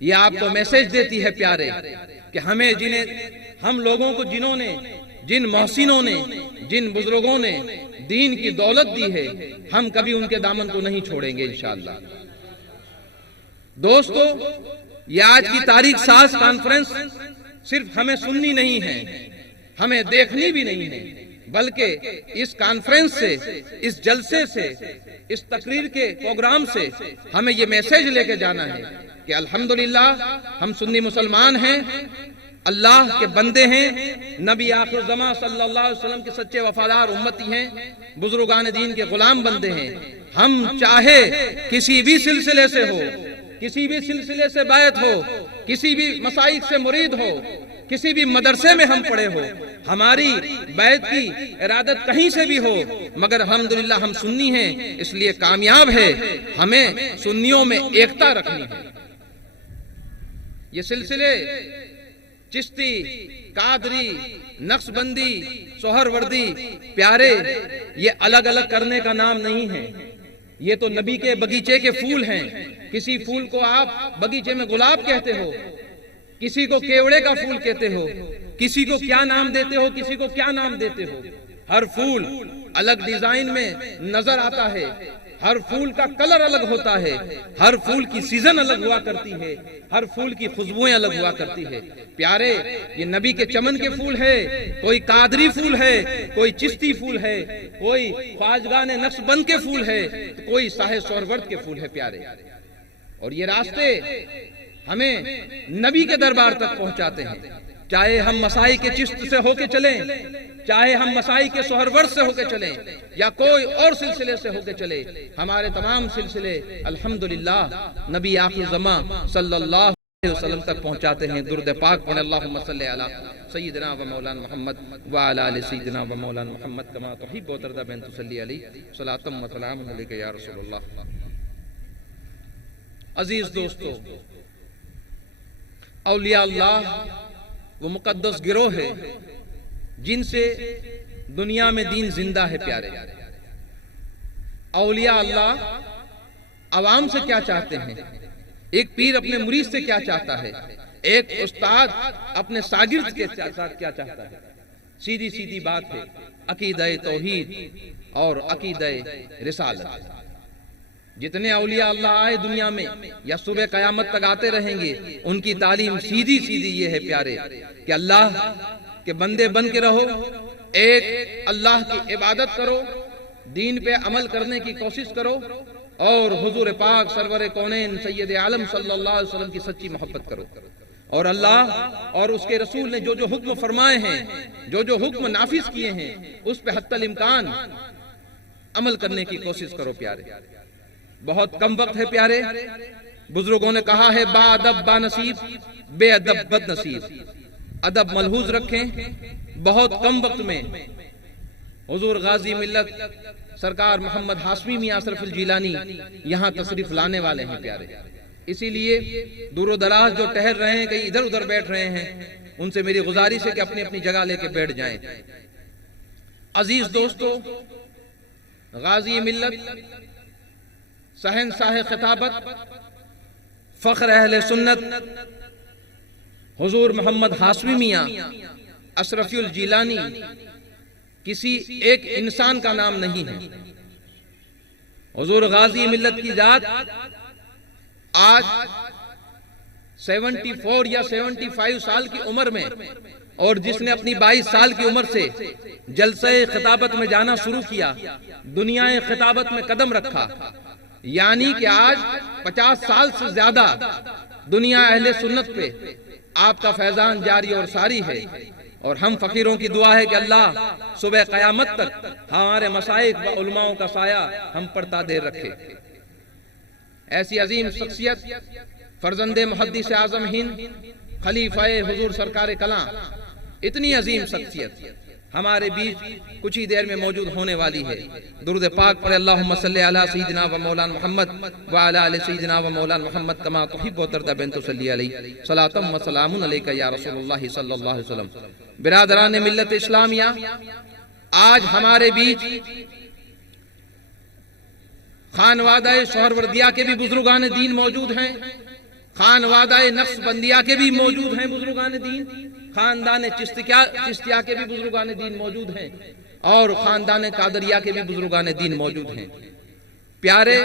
ये आपको मैसेज देती है प्यारे कि हमें हम लोगों को जिन्होंने, जिन मोहसिनों ने, जिन बुजुर्गों ने दीन की दौलत दी है, हम कभी उनके दामन को नहीं छोड़ेंगे इंशाअल्लाह। दोस्तों, ये आज की तारीख सास कॉन्फ्रेंस सिर्फ हमें सुननी नहीं है, हमें देखनी भी नहीं है, बल्कि इस कॉन्फ्रेंस से, इस जलसे से, इस तकरीर के प्रोग्राम से हमें ये मैसेज लेके जाना है कि अल्हम्दुलिल्लाह हम सुन्नी मुसलमान हैं, अल्लाह के बंदे हैं, नबी आखिर ज़मा सल्लल्लाहु अलैहि वसल्लम के सच्चे वफादार उम्मती हैं, बुजुर्गान दीन के गुलाम बंदे हैं। हम चाहे किसी भी सिलसिले से हो, किसी भी सिलसिले से बैत हो, किसी भी मसाइक से मुरीद हो, किसी भी मदरसे में हम पढ़े हो, हमारी बैत की इरादत कहीं से भी हो, मगर अल्हम्दुलिल्लाह हम सुन्नी हैं, इसलिए कामयाब है। हमें सुन्नियों में एकता रखनी है। ये सिलसिले चिश्ती, कादरी, नक्शबंदी, सोहरवर्दी प्यारे, ये अलग अलग करने का नाम नहीं है। ये तो नबी के बगीचे के फूल हैं। किसी फूल को आप बगीचे में गुलाब कहते हो, किसी को केवड़े का फूल कहते हो, किसी को क्या नाम देते हो, किसी को क्या नाम देते हो। हर फूल अलग डिजाइन में नजर आता है, हर फूल का कलर अलग होता है, हर फूल की सीजन अलग हुआ करती है, हर फूल की खुशबुएं अलग हुआ करती है। प्यारे, ये नबी के चमन के फूल है, कोई कादरी फूल है, कोई चिश्ती फूल है, कोई ख्वाजगान नक्शबंद के फूल है, तो कोई साहे सोहरवर्द के फूल है प्यारे। और ये रास्ते हमें नबी के दरबार तक पहुंचाते हैं। चाहे हम मसाई के चिश्त से होके चलें, चाहे हम मसाई के सोहरवर्द से होके चलें, या कोई और सिलसिले से होके चले, हमारे तमाम सिलसिले अल्हम्दुलिल्लाह नबी आखिर ज़मा सल्लल्लाहु अलैहि वसल्लम तक पहुंचाते हैं। दुरूद पाक पढ़ें, अल्लाहुम्मा सल्ली अला सय्यिदिना व मौलाना मुहम्मद व अला आलि सय्यिदिना व मौलाना मुहम्मद कमा तुहिब्बु व तर्दा बिन तुसल्ली अलैहि सलातम व सलाम अलैका या रसूलल्लाह। अजीज दोस्तों, औलिया अल्लाह वो मुकद्दस गिरोह है जिनसे दुनिया में दीन जिंदा है। प्यारे, औलिया अल्लाह अवाम से क्या चाहते हैं, एक पीर अपने मुरीद से क्या चाहता है, एक उस्ताद अपने शागिर्द के साथ क्या चाहता है। सीधी सीधी बात है, अकीदे तौहीद और अकीदे रिसालत। जितने औलिया अल्लाह आए दुनिया में या सुबह कयामत तक आते रहेंगे, उनकी तालीम सीधी सीधी ये है प्यारे कि अल्लाह के बंदे बन के रहो, एक अल्लाह की इबादत करो, दीन पे अमल करने की कोशिश करो और हुजूर पाक सरवर कौनैन सैयद आलम सल्लल्लाहु अलैहि वसल्लम की सच्ची मोहब्बत करो। और अल्लाह और उसके रसूल ने जो जो हुक्म फरमाए हैं, जो जो हुक्म नाफिज किए हैं, उस पे हत्तल इम्कान अमल करने की कोशिश करो। प्यारे, बहुत कम वक्त है प्यारे। बुजुर्गों ने कहा है बाअदब बानसीब, बेअदब बदनसीब। अदब मलहूज रखें। बहुत कम वक्त में हुजूर गाजी मिल्लत सरकार मोहम्मद हाशमी मियां अशरफुल जिलानी यहाँ तशरीफ लाने वाले हैं प्यारे। इसीलिए दूर दराज जो ठहर रहे हैं, कहीं इधर उधर बैठ रहे हैं, उनसे मेरी गुजारिश है कि अपनी अपनी जगह लेके बैठ जाएं। अजीज दोस्तों, गाजी मिल्लत, शहंशाह खिताबत, फख्र अहले सुन्नत हुजूर मोहम्मद हाशमी मियां अशरफुल जिलानी किसी एक इंसान का नाम नहीं है। हुजूर गाजी मिल्लत की जात आज 74 या 75 साल की उम्र में, और जिसने अपनी 22 साल की उम्र से जलसे खिताबत में जाना शुरू किया, दुनिया खिताबत में कदम रखा, यानी कि आज 50 साल से ज्यादा दुनिया अहले सुन्नत पे आपका फैजान जारी और सारी है। और हम फकीरों की दुआ है कि अल्लाह सुबह कयामत तक हमारे मसाइक व उलमाओं का साया हम पर तादेर रखे। ऐसी अजीम शख्सियत, फर्जंदे मुहद्दिस आज़म हिंद, खलीफाए हुजूर सरकार कलां, इतनी अजीम शख्सियत हमारे बीच कुछ ही देर में मौजूद होने वाली है। दुरूद पाक पढ़े अल्लाहुम्मा सल्ली अला सय्यिदिना व मौलाना मुहम्मद व अला आलि सय्यिदिना व मौलाना मुहम्मद कमा तुहिब्बु व तर्दा बिन तुसल्ली अलैहि सलातम व सलामुन अलैका या रसूलुल्लाह सल्लल्लाहु अलैहि वसल्लम। बिरादरान मिल्लत इस्लामिया, आज हमारे बीच खानवादा सोहरवर्दिया के भी बुजुर्गान दीन मौजूद हैं, खानवादा नक्शबंदिया के भी मौजूद हैं बुजुर्गान दीन, खानदान चिश्तिया के भी बुजुर्गान दीन मौजूद हैं, और खानदान कादरिया के भी बुजुर्गान दीन मौजूद हैं। प्यारे,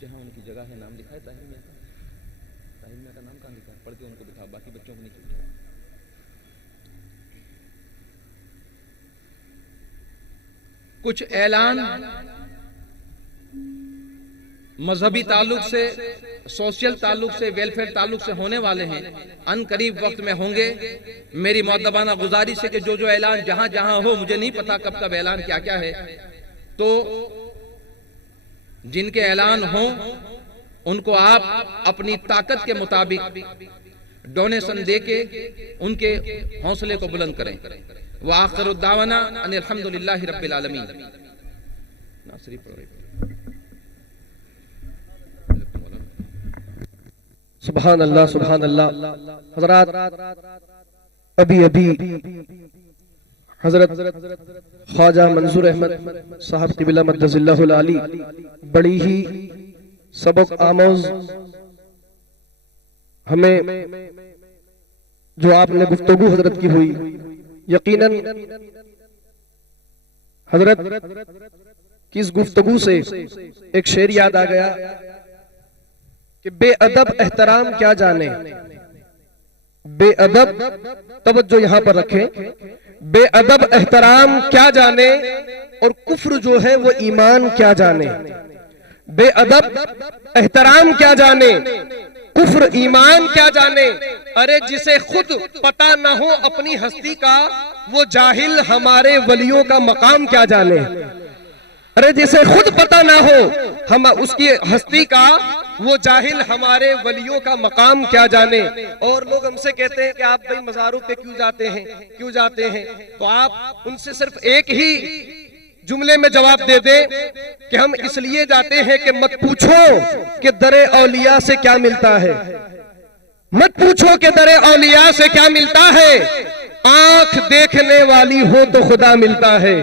जहां उनकी जगह है नाम लिखा है ताहिर मियां का नाम कहां लिखा है, पढ़ के उनको बिठा, बाकी बच्चों को नहीं लिखा। कुछ ऐलान मजहबी ताल्लुक से, सोशल ताल्लुक से, वेलफेयर ताल्लुक से होने वाले हैं, अन करीब वक्त में होंगे। मेरी मुअद्दबाना गुजारिश है कि जो जो ऐलान जहां जहां हो, मुझे नहीं पता कब कब ऐलान क्या क्या है, तो जिनके ऐलान हो उनको आप अपनी ताकत के मुताबिक डोनेशन देके उनके हौसले को बुलंद करें। व आखिरु दावाना अनिल हम्दुलिल्लाहि रब्बिल आलमीन। सुभान अल्लाह, सुभान अल्लाह। हजरात, अभी अभी हजरत ख्वाजा मंसूर अहमद साहब क़िबला मद्दज़िल्लाहुल आली बड़ी ही सबक आमोज हमें जो आपने गुफ्तगू हजरत की हुई, यकीनन हजरत की इस गुफ्तगू से एक शेर याद आ गया कि बेअदब एहतराम क्या जाने, बेअदब, तवज्जो यहां पर रखें, बेअदब एहतराम क्या जाने और कुफ्र जो है वो ईमान क्या जाने। बेअदब एहतराम क्या जाने, कुफ्र ईमान क्या जाने। अरे जिसे खुद पता ना हो अपनी हस्ती का, वो जाहिल हमारे वलियों का मकाम क्या जाने। अरे जिसे खुद पता ना हो हम उसकी हस्ती का, वो जाहिल हमारे वलियों का मकाम क्या जाने। और लोग हमसे कहते हैं कि आप भाई मज़ारों पे क्यों जाते हैं, क्यों जाते हैं, तो आप उनसे सिर्फ एक ही जुमले में जवाब दे दें कि हम इसलिए जाते हैं कि मत पूछो कि दरे औलिया से क्या मिलता है, मत पूछो कि दरे औलिया से क्या मिलता है। आंख देखने वाली हो तो खुदा मिलता है,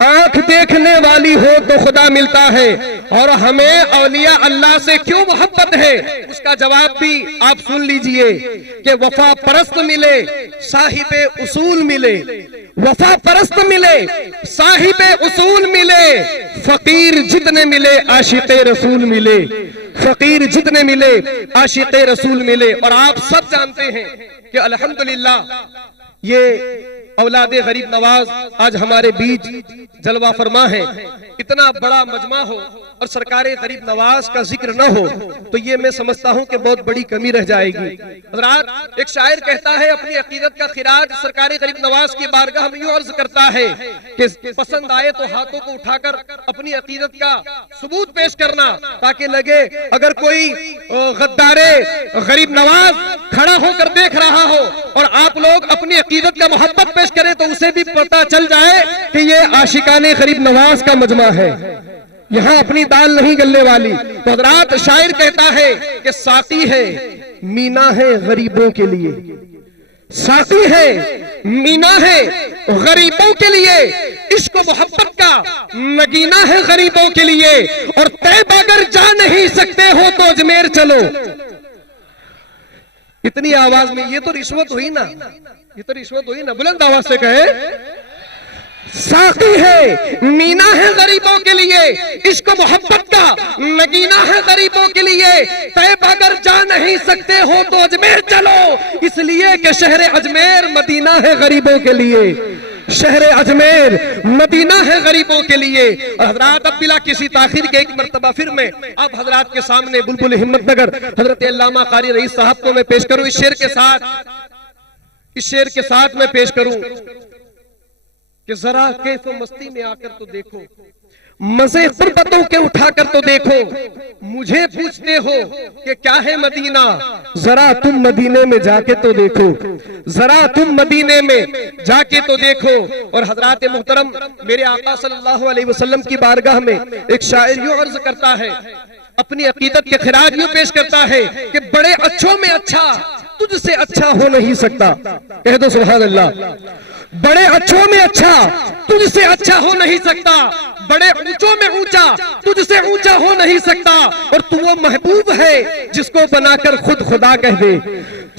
आंख देखने वाली हो तो खुदा मिलता है। और हमें औलिया अल्लाह से क्यों मोहब्बत है, उसका जवाब भी आप सुन लीजिए कि वफा परस्त मिले, साहिबे उसूल मिले, वफा परस्त मिले, साहिबे उसूल मिले, फकीर जितने मिले आशिक़े रसूल मिले, फकीर जितने मिले आशिक़े रसूल मिले। और आप सब जानते हैं कि अल्हम्दुलिल्लाह ये औलादे गरीब नवाज आज हमारे बीच जलवा फरमा है। इतना बड़ा मजमा हो और सरकारे गरीब नवाज का जिक्र न हो तो ये मैं समझता हूं कि बहुत बड़ी कमी रह जाएगी। हज़रात, एक शायर कहता है अपनी अकीदत का खिराज सरकारे गरीब नवाज की बारगाह में यूं अर्ज करता है कि पसंद आए तो हाथों को उठाकर अपनी अकीदत का सबूत पेश करना, ताकि लगे अगर कोई गद्दारे गरीब नवाज खड़ा होकर देख रहा हो और आप लोग अपनी अकीदत का मोहब्बत पेश करें तो उसे भी पता चल जाए कि ये आशिकाने गरीब नवाज का मजमा है, यहाँ अपनी दाल नहीं गलने वाली। तो हज़रात, शायर कहता है कि साकी है मीना है गरीबों के लिए, साकी है मीना है गरीबों के लिए, इश्क मोहब्बत का नगीना है गरीबों के लिए। और तैब अगर जा नहीं सकते हो तो अजमेर चलो। इतनी आवाज में, ये तो रिश्वत हुई ना, ये तो रिश्वत हुई ना, बुलंद आवाज से कहे साकी है मीना है गरीबों के लिए, इश्क मोहब्बत का नगीना है गरीबों के लिए। तैब अगर जा नहीं सकते हो तो अजमेर चलो, इसलिए कि शहर अजमेर मदीना है गरीबों के लिए, शहर अजमेर मदीना है गरीबों के लिए। और हजरात, अब बिला किसी ताखिर के एक मर्तबा फिर मैं आप हजरात के सामने बुलबुल हिम्मतनगर हजरत अल्लामा कारी रईस साहब को मैं पेश करूं, इस शेर के साथ मैं पेश करूं कि जरा कैफो मस्ती में आकर तो देखो, मजे गुर्बतों के उठाकर तो देखो, मुझे पूछते हो कि क्या है मदीना, जरा तुम मदीने में जाके तो देखो, जरा तुम मदीने में जाके तो देखो। और हजरात मुहतरम, मेरे आका सल्लल्लाहु अलैहि वसल्लम की बारगाह में एक शायर यूं अर्ज करता है, अपनी अकीदत के खिराज यूं पेश करता है कि बड़े अच्छों में अच्छा तुझसे अच्छा हो नहीं सकता। कह दो सुभान अल्लाह। बड़े अच्छों में अच्छा तुझसे अच्छा हो नहीं सकता, बड़े ऊंचों में ऊंचा तुझसे ऊंचा हो नहीं सकता। और तू वो महबूब है जिसको बनाकर खुद खुदा कह दे।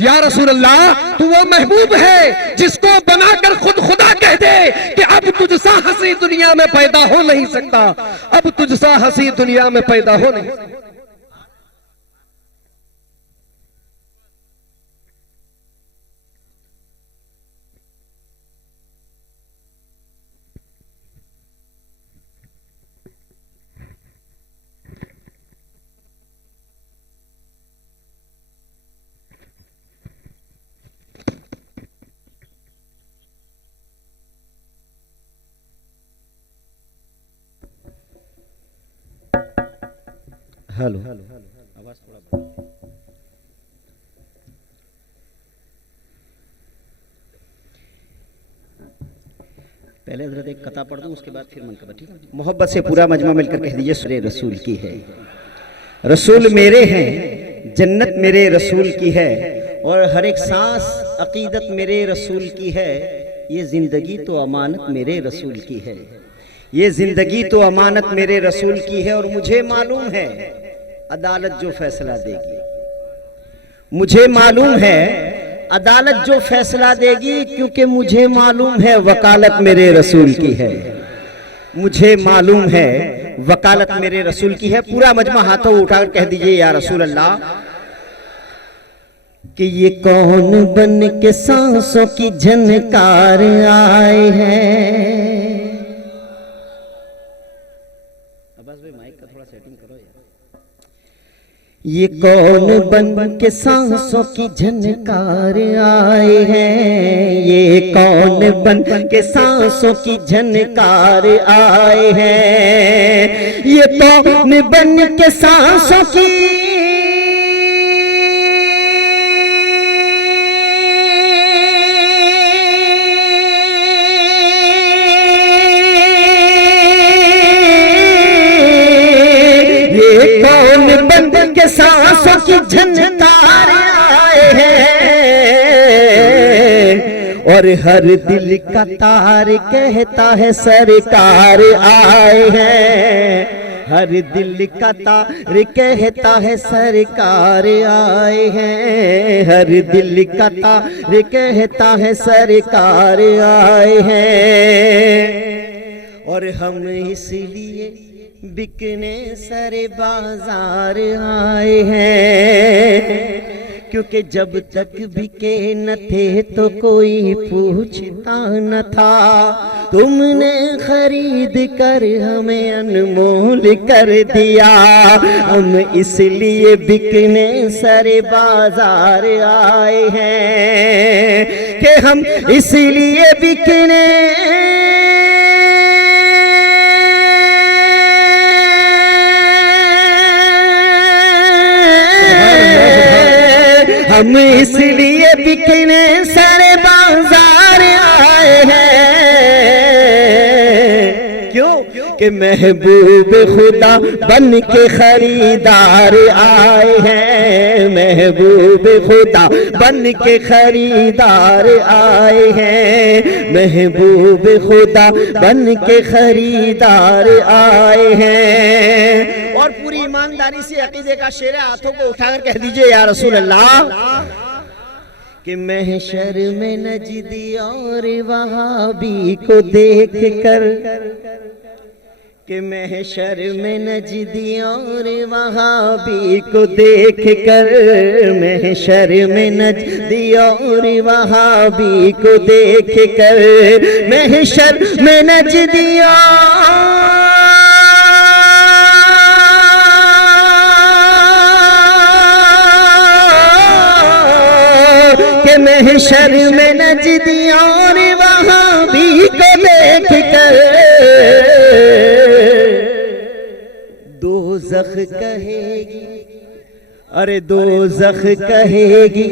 या रसूल अल्लाह, तू वो महबूब है जिसको बनाकर खुद खुदा कह दे कि अब तुझसा हंसी दुनिया में पैदा हो नहीं सकता, अब तुझसा हंसी दुनिया में पैदा हो नहीं सकता। हेलो, आवाज थोड़ा पहले हजरत एक कथा पढ़ दूं, उसके बाद फिर मनकबा, ठीक है? मोहब्बत से पूरा मजमा मिलकर कह दीजिए सुरे रसूल की है। रसूल मेरे हैं, जन्नत मेरे रसूल की है, और हर एक सांस अकीदत मेरे रसूल की है। ये जिंदगी तो अमानत मेरे रसूल की है, ये जिंदगी तो अमानत मेरे रसूल की है। और मुझे मालूम है अदालत जो फैसला देगी, मुझे मालूम है अदालत जो फैसला देगी, क्योंकि मुझे मालूम है वकालत मेरे रसूल की है, मुझे मालूम है वकालत मेरे रसूल की है। पूरा मजमा हाथों उठाकर कह दीजिए या रसूल अल्लाह कि ये कौन बन के सांसों की झनकार आए हैं। ये कौन बन के सांसों की झनकार आए हैं, ये कौन बन के सांसों की झनकार आए हैं, ये कौन बन के सांसों की के सांसों की झनकार आए हैं और हर दिल का तार कहता है सरकार आए हैं। हर दिल का तार कहता है सरकार आए हैं। हर दिल का तार कहता है सरकार आए हैं। और हम इसलिए बिकने सारे बाजार आए हैं क्योंकि जब तक बिके न थे तो कोई पूछता न था। तुमने खरीद कर हमें अनमोल कर दिया। हम इसलिए बिकने सारे बाजार आए हैं कि हम इसलिए बिकने हम इसलिए बिकने सारे बाजार आए हैं। क्यों कि महबूब खुदा बन के खरीदार आए हैं। महबूब खुदा बन के खरीदार आए हैं। महबूब खुदा बन के खरीदार आए हैं। और पूरी ईमानदारी से अकीदे का शेर हाथों को उठाकर कह दीजिए या रसूल अल्लाह कि महशर में नजदी और वहाबी को देख कर कि महशर में नजदी और वहाबी को देख कर महशर में नजदी और वहाबी को देख कर महशर में नजदी के महशर में नजदी और वहाबी को देख कर दोज़ख कहेगी। अरे दोज़ख कहेगी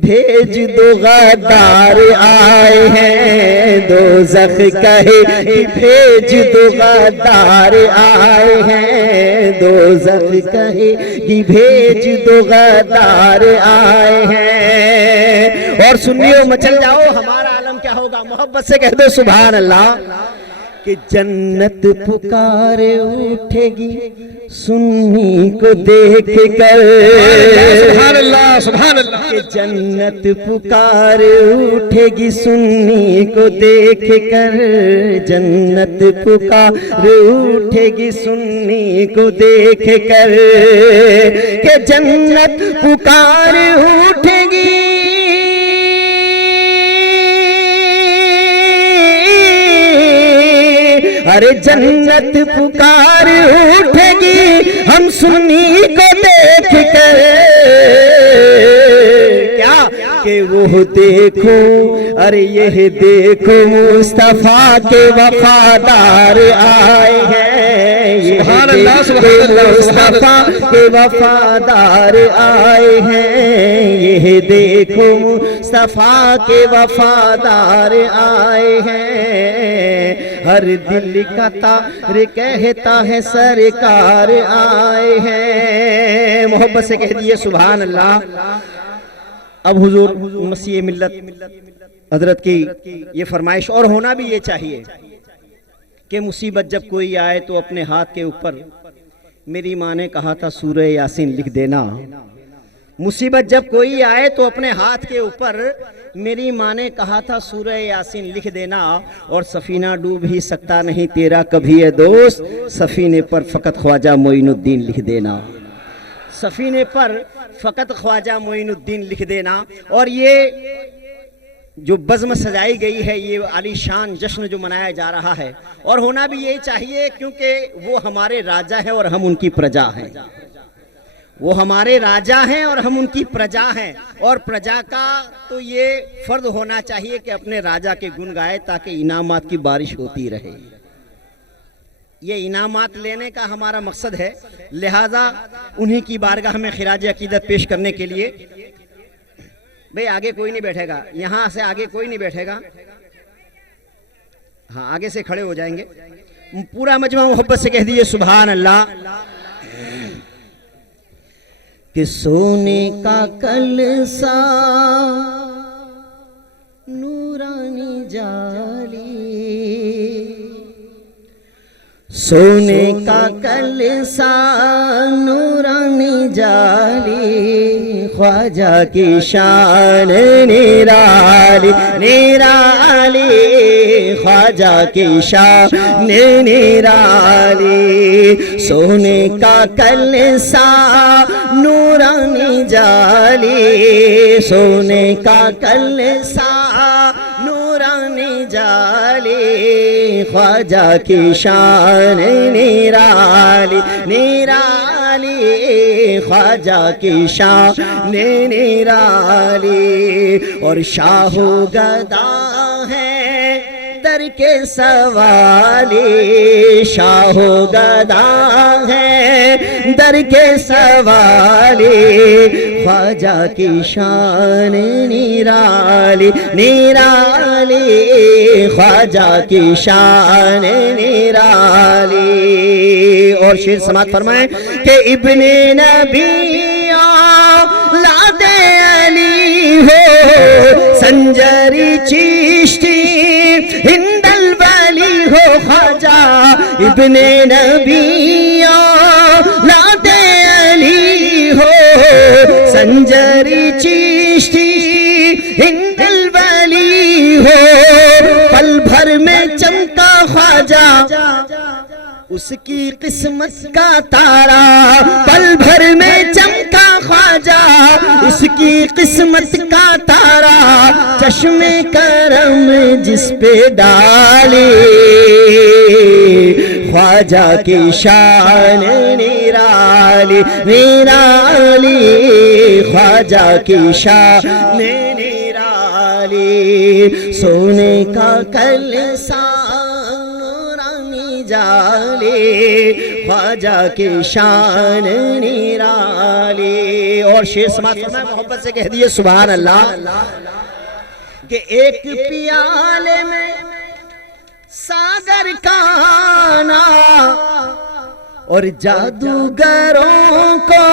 भेज दो गद्दार आए हैं। दोज़ख कहेगी भेज दो गद्दार आए हैं। दोज़ख कहेगी भेज दो गद्दार आए हैं। और सुन्नियों मचल जाओ, हमारा आलम क्या होगा? मोहब्बत से कह दो सुभान अल्लाह कि जन्नत पुकार उठेगी सुन्नी को देख कर। सुभान अल्लाह, सुभान अल्लाह। कि जन्नत पुकार उठेगी सुन्नी को देख कर। जन्नत पुकार उठेगी सुन्नी को देख कर। कि जन्नत पुकार उठेगी अरे जन्नत पुकार उठेगी हम सुन्नी को देख कर। क्या कि वो देखो, अरे यह देखो मुस्तफा के वफादार आए हैं। सुभान अल्लाह, सुभान अल्लाह, मुस्तफा के वफादार आए हैं। यह देखो मुस्तफा के वफादार आए हैं। हर दिल का तार कहता है सरकार आए हैं। मोहब्बत से कह दिए सुभान अल्लाह। अब हुजूर मसीह मिल्लत हजरत की ये फरमाइश और होना भी ये चाहिए कि मुसीबत जब कोई आए तो अपने हाथ के ऊपर, मेरी माँ ने कहा था सूरह यासीन लिख देना। मुसीबत जब कोई आए तो अपने हाथ के ऊपर, मेरी माँ ने कहा था सूरह यासीन लिख देना। और सफीना डूब ही सकता नहीं तेरा कभी है दोस्त, सफीने पर फकत ख्वाजा मोइनुद्दीन लिख देना। सफीने पर फकत ख्वाजा मोइनुद्दीन लिख देना। और ये जो बज़्म सजाई गई है, ये आलीशान जश्न जो मनाया जा रहा है, और होना भी यही चाहिए क्योंकि वो हमारे राजा हैं और हम उनकी प्रजा हैं। वो हमारे राजा हैं और हम उनकी प्रजा हैं। और प्रजा का तो ये फर्ज होना चाहिए कि अपने राजा के गुण गाए ताकि इनामात की बारिश होती रहे। ये इनामात लेने का हमारा मकसद है। लिहाजा उन्हीं की बारगाह में खिराज अकीदत पेश करने के लिए, भाई आगे कोई नहीं बैठेगा, यहाँ से आगे कोई नहीं बैठेगा। हाँ, आगे से खड़े हो जाएंगे। पूरा मजमा मोहब्बत से कह दीजिए सुभान अल्लाह। कि सोने का कलसा नूरानी जाली, सोने का कलसा नूरानी जाली, ख्वाजा की शान निराली निराली, ख्वाजा की शान निराली, सोने का कलसा नूरानी जाली, सोने का कलसा नूरानी जाली, ख्वाजा की शान निराली निराली, ख्वाजा की शान निराली। और शाहो गदा है दर के सवाली, शाहो गदा है दर के सवाली, ख्वाजा की शान निराली निराली, ख्वाजा की शान निराली। और शेर समात फरमाए कि इब्ने नबिया लादे अली हो, संजरी चिश्ती हिंदल वाली हो, ख्वाजा इब्ने नबिया लादे अली हो, संजरी चिश्ती हिंदल वाली हो, पल भर में चमका ख्वाजा उसकी किस्मत का तारा, पल भर में चमका ख्वाजा उसकी किस्मत का तारा, चश्मे करम जिस पे डाली, ख्वाजा की शान निराली निराली, ख्वाजा की शान निराली, सोने का कलसा जाली, ख्वाजा की शान निराली। और शेर समात में मोहब्बत से कह दिए सुभान अल्लाह कि एक प्याले में सागर का ना, और जादूगरों को